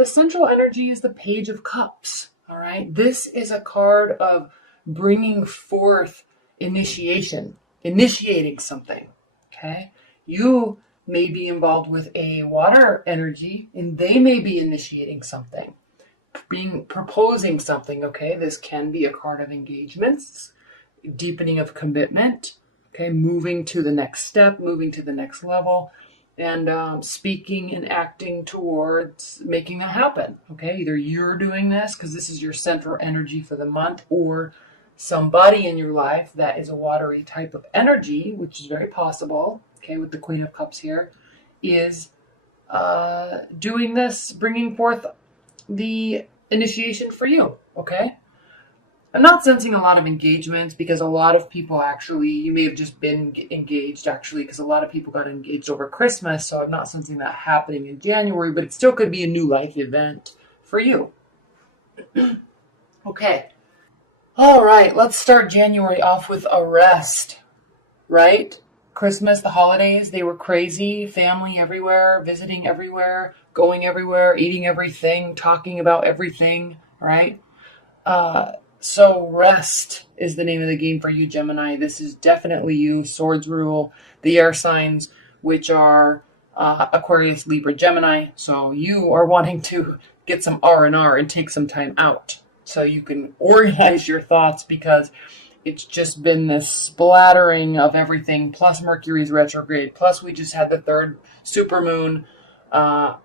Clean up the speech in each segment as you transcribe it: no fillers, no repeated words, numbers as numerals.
the central energy is the Page of Cups. All right. This is a card of bringing forth initiation, initiating something. Okay. You may be involved with a water energy and they may be initiating something, proposing something. Okay. This can be a card of engagements, deepening of commitment. Okay. Moving to the next step, moving to the next level. And speaking and acting towards making that happen. Okay, either you're doing this because this is your central energy for the month, or somebody in your life that is a watery type of energy, which is very possible. Okay, with the Queen of Cups here, is doing this, bringing forth the initiation for you. Okay. I'm not sensing a lot of engagements because a lot of people actually, you may have just been engaged actually because a lot of people got engaged over Christmas. So I'm not sensing that happening in January, but it still could be a new life event for you. Okay. All right. Let's start January off with a rest, right? Christmas, the holidays, they were crazy. Family everywhere, visiting everywhere, going everywhere, eating everything, talking about everything, right? So rest is the name of the game for you, Gemini. This is definitely you. Swords rule the air signs, which are Aquarius, Libra, Gemini. So you are wanting to get some R&R and take some time out so you can organize your thoughts, because it's just been this splattering of everything. Plus Mercury's retrograde. Plus we just had the third supermoon.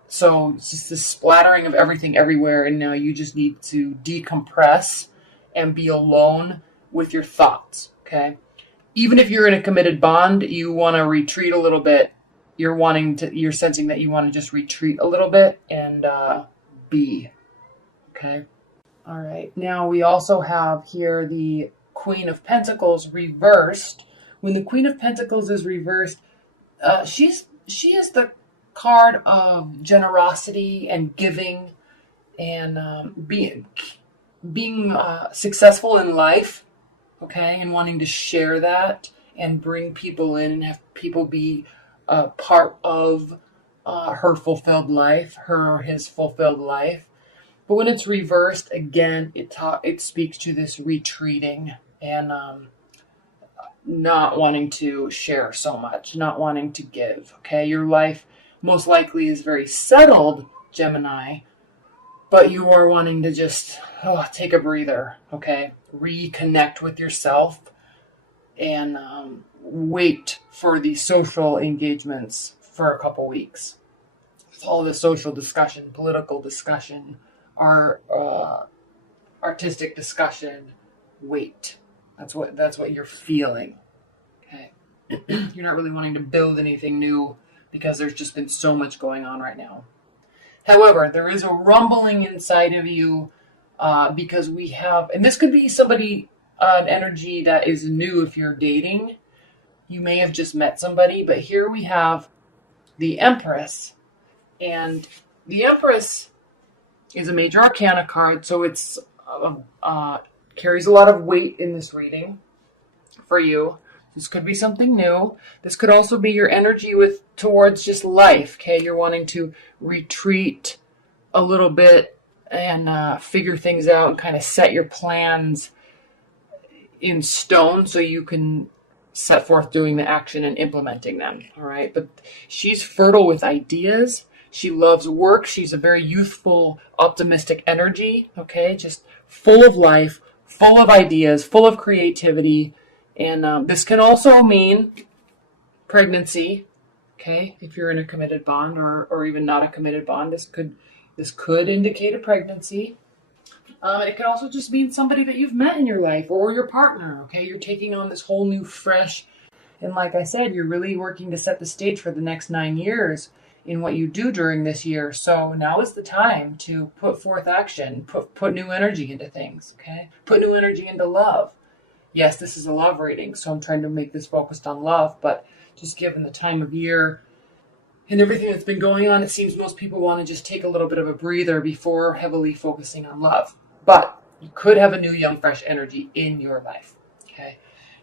So it's just this splattering of everything everywhere. And now you just need to decompress and be alone with your thoughts, okay? Even if you're in a committed bond, you want to retreat a little bit. You're sensing that you want to just retreat a little bit and be, okay? All right. Now we also have here the Queen of Pentacles reversed. When the Queen of Pentacles is reversed, she is the card of generosity and giving and being successful in life, okay, and wanting to share that and bring people in and have people be part of her fulfilled life, his fulfilled life. But when it's reversed, again, it speaks to this retreating and not wanting to share so much, not wanting to give, okay? Your life most likely is very settled, Gemini, but you are wanting to just take a breather, okay? Reconnect with yourself and wait for the social engagements for a couple weeks. All the social discussion, political discussion, artistic discussion, wait. That's what you're feeling, okay? You're not really wanting to build anything new because there's just been so much going on right now. However, there is a rumbling inside of you because we have, and this could be somebody, an energy that is new if you're dating. You may have just met somebody, but here we have the Empress. And the Empress is a major arcana card, so it's carries a lot of weight in this reading for you. This could be something new. This could also be your energy towards just life, okay? You're wanting to retreat a little bit and figure things out and kind of set your plans in stone so you can set forth doing the action and implementing them, all right? But she's fertile with ideas. She loves work. She's a very youthful, optimistic energy, okay? Just full of life, full of ideas, full of creativity. And this can also mean pregnancy, okay? If you're in a committed bond or even not a committed bond, this could indicate a pregnancy. It could also just mean somebody that you've met in your life or your partner, okay? You're taking on this whole new fresh, and like I said, you're really working to set the stage for the next 9 years in what you do during this year. So now is the time to put forth action, put new energy into things, okay? Put new energy into love. Yes, this is a love reading, so I'm trying to make this focused on love, but just given the time of year and everything that's been going on, it seems most people want to just take a little bit of a breather before heavily focusing on love. But you could have a new, young, fresh energy in your life, okay?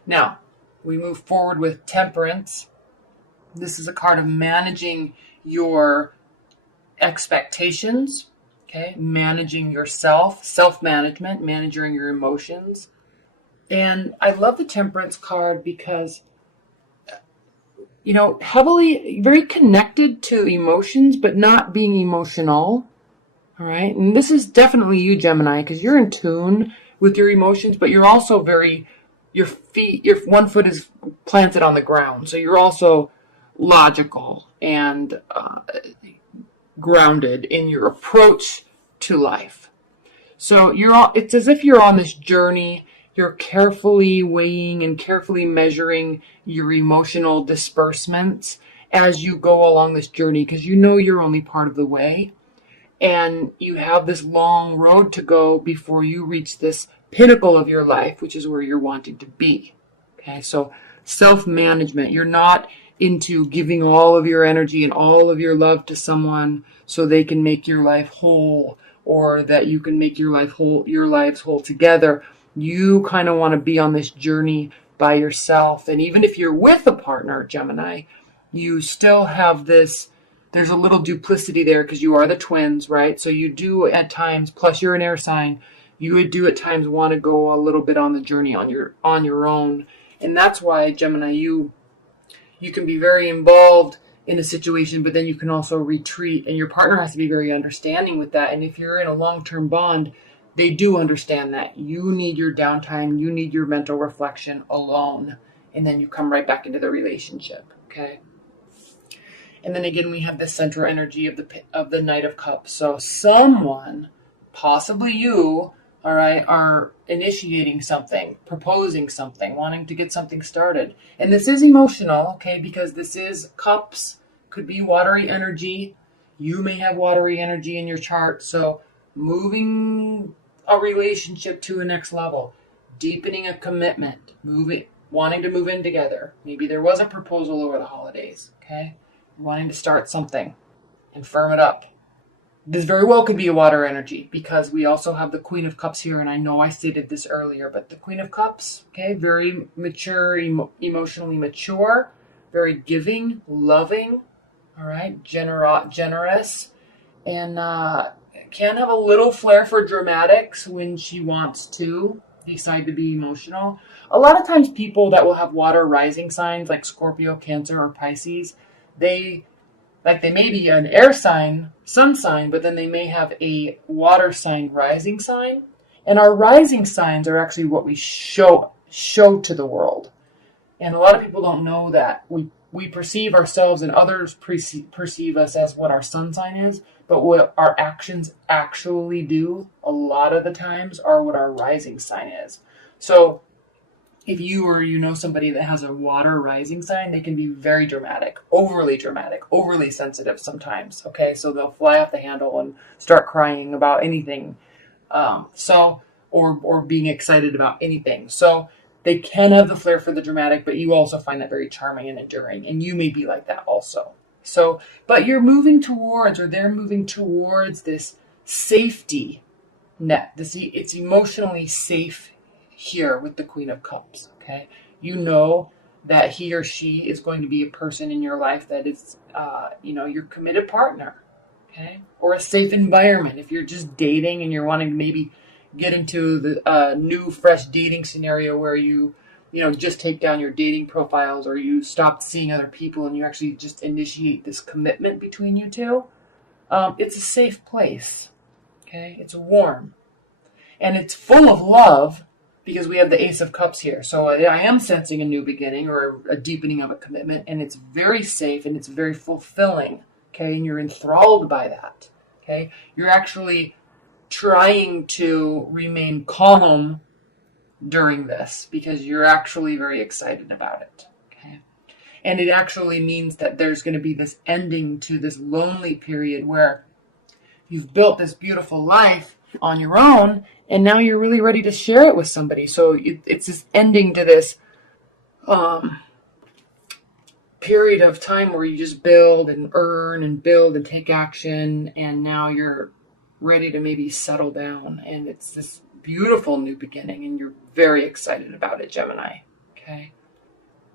Now, we move forward with Temperance. This is a card of managing your expectations, Okay, managing yourself, self-management, managing your emotions. And I love the Temperance card because, heavily, very connected to emotions, but not being emotional. All right. And this is definitely you, Gemini, because you're in tune with your emotions, but you're also your one foot is planted on the ground. So you're also logical and grounded in your approach to life. So it's as if you're on this journey. You're carefully weighing and carefully measuring your emotional disbursements as you go along this journey, because you're only part of the way. And you have this long road to go before you reach this pinnacle of your life, which is where you're wanting to be. Okay, so self-management. You're not into giving all of your energy and all of your love to someone so they can make your life whole, or that you can make your lives whole together. You kind of want to be on this journey by yourself. And even if you're with a partner, Gemini, you still have this. There's a little duplicity there because you are the twins, right? So you do at times, plus you're an air sign, you would do at times want to go a little bit on the journey on your own. And that's why, Gemini, you can be very involved in a situation, but then you can also retreat, and your partner has to be very understanding with that. And if you're in a long-term bond, they do understand that you need your downtime, you need your mental reflection alone, and then you come right back into the relationship. Okay. And then again, we have the central energy of the Knight of Cups. So someone, possibly you, all right, are initiating something, proposing something, wanting to get something started. And this is emotional, okay, because this is cups, could be watery energy. You may have watery energy in your chart. So moving a relationship to a next level, deepening a commitment, wanting to move in together. Maybe there was a proposal over the holidays, okay? Wanting to start something and firm it up. This very well could be a water energy because we also have the Queen of Cups here, and I know I stated this earlier, but the Queen of Cups, okay, very mature, emotionally mature, very giving, loving, all right, generous, and can have a little flair for dramatics when she wants to decide to be emotional. A lot of times people that will have water rising signs like Scorpio, Cancer, or Pisces, they may be an air sign, sun sign, but then they may have a water sign rising sign. And our rising signs are actually what we show to the world. And a lot of people don't know that. We perceive ourselves and others perceive us as what our sun sign is, but what our actions actually do a lot of the times are what our rising sign is. So if you or somebody that has a water rising sign, they can be very dramatic, overly sensitive sometimes. Okay, so they'll fly off the handle and start crying about anything, or being excited about anything. So they can have the flair for the dramatic, but you also find that very charming and enduring, and you may be like that also. So, but they're moving towards this safety net. It's emotionally safe here with the Queen of Cups, okay? You know that he or she is going to be a person in your life that is, your committed partner, okay? Or a safe environment. If you're just dating and you're wanting to maybe get into the new, fresh dating scenario where you just take down your dating profiles, or you stop seeing other people and you actually just initiate this commitment between you two, it's a safe place, okay? It's warm. And it's full of love, because we have the Ace of Cups here. So I am sensing a new beginning or a deepening of a commitment, and it's very safe and it's very fulfilling, okay? And you're enthralled by that, okay? You're actually trying to remain calm during this because you're actually very excited about it, okay? And it actually means that there's going to be this ending to this lonely period where you've built this beautiful life on your own, and now you're really ready to share it with somebody. So it's this ending to this period of time where you just build and earn and build and take action, and now you're ready to maybe settle down, and it's this beautiful new beginning, and you're very excited about it, Gemini. Okay.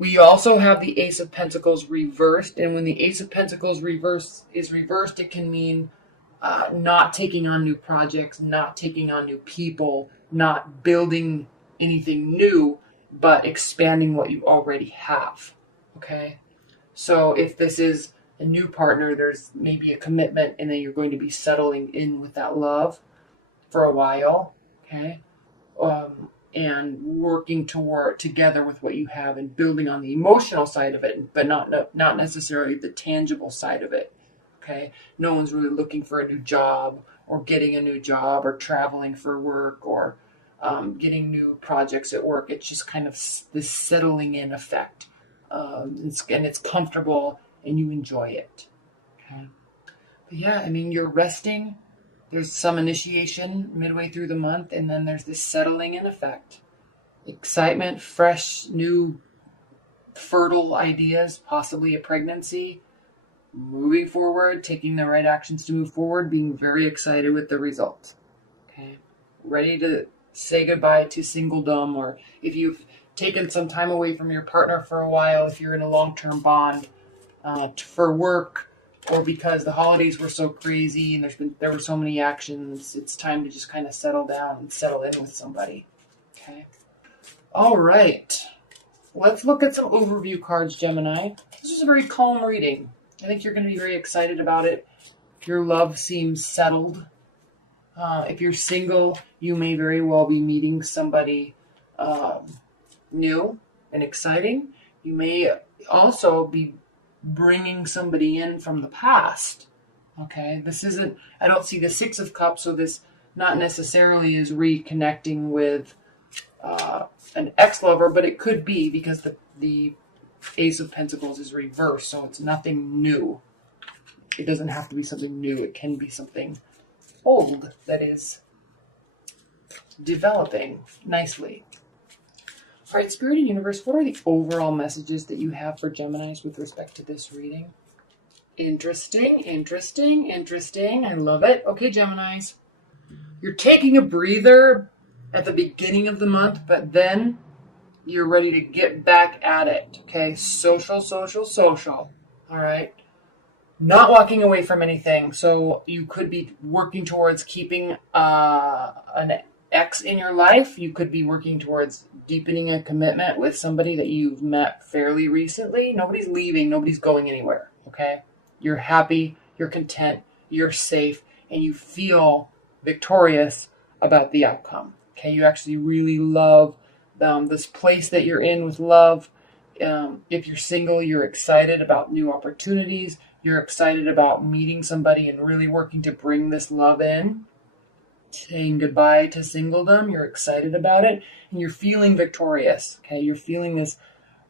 We also have the Ace of Pentacles reversed, and when the Ace of Pentacles is reversed, it can mean not taking on new projects, not taking on new people, not building anything new, but expanding what you already have. Okay? So if this is a new partner, there's maybe a commitment, and then you're going to be settling in with that love for a while. Okay? And working together with what you have and building on the emotional side of it, but not necessarily the tangible side of it. Okay, no one's really looking for a new job or getting a new job or traveling for work or getting new projects at work. It's just kind of this settling in effect, it's comfortable and you enjoy it. Okay, but yeah, I mean, you're resting. There's some initiation midway through the month, and then there's this settling in effect. Excitement, fresh, new, fertile ideas, possibly a pregnancy, moving forward, taking the right actions to move forward, being very excited with the results. Okay. Ready to say goodbye to singledom, or if you've taken some time away from your partner for a while, if you're in a long-term bond for work, or because the holidays were so crazy and there were so many actions, it's time to just kind of settle down and settle in with somebody. Okay. All right. Let's look at some overview cards, Gemini. This is a very calm reading. I think you're going to be very excited about it. Your love seems settled. If you're single, you may very well be meeting somebody new and exciting. You may also be bringing somebody in from the past. Okay, I don't see the Six of Cups, so this not necessarily is reconnecting with an ex-lover, but it could be because the Ace of Pentacles is reversed, so it's nothing new. It doesn't have to be something new. It can be something old that is developing nicely. All right, Spirit and Universe, what are the overall messages that you have for Geminis with respect to this reading? Interesting, interesting, interesting. I love it. Okay, Geminis. You're taking a breather at the beginning of the month, but then you're ready to get back at it. Okay, social, social, social. All right. Not walking away from anything. So you could be working towards keeping an ex in your life. You could be working towards deepening a commitment with somebody that you've met fairly recently. Nobody's leaving. Nobody's going anywhere. Okay. You're happy. You're content. You're safe. And you feel victorious about the outcome. Okay. You actually really love this place that you're in with love. If you're single, you're excited about new opportunities. You're excited about meeting somebody and really working to bring this love in. Saying goodbye to singledom. You're excited about it. And you're feeling victorious. Okay, you're feeling this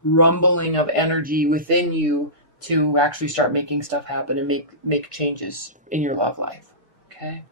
rumbling of energy within you to actually start making stuff happen and make changes in your love life. Okay.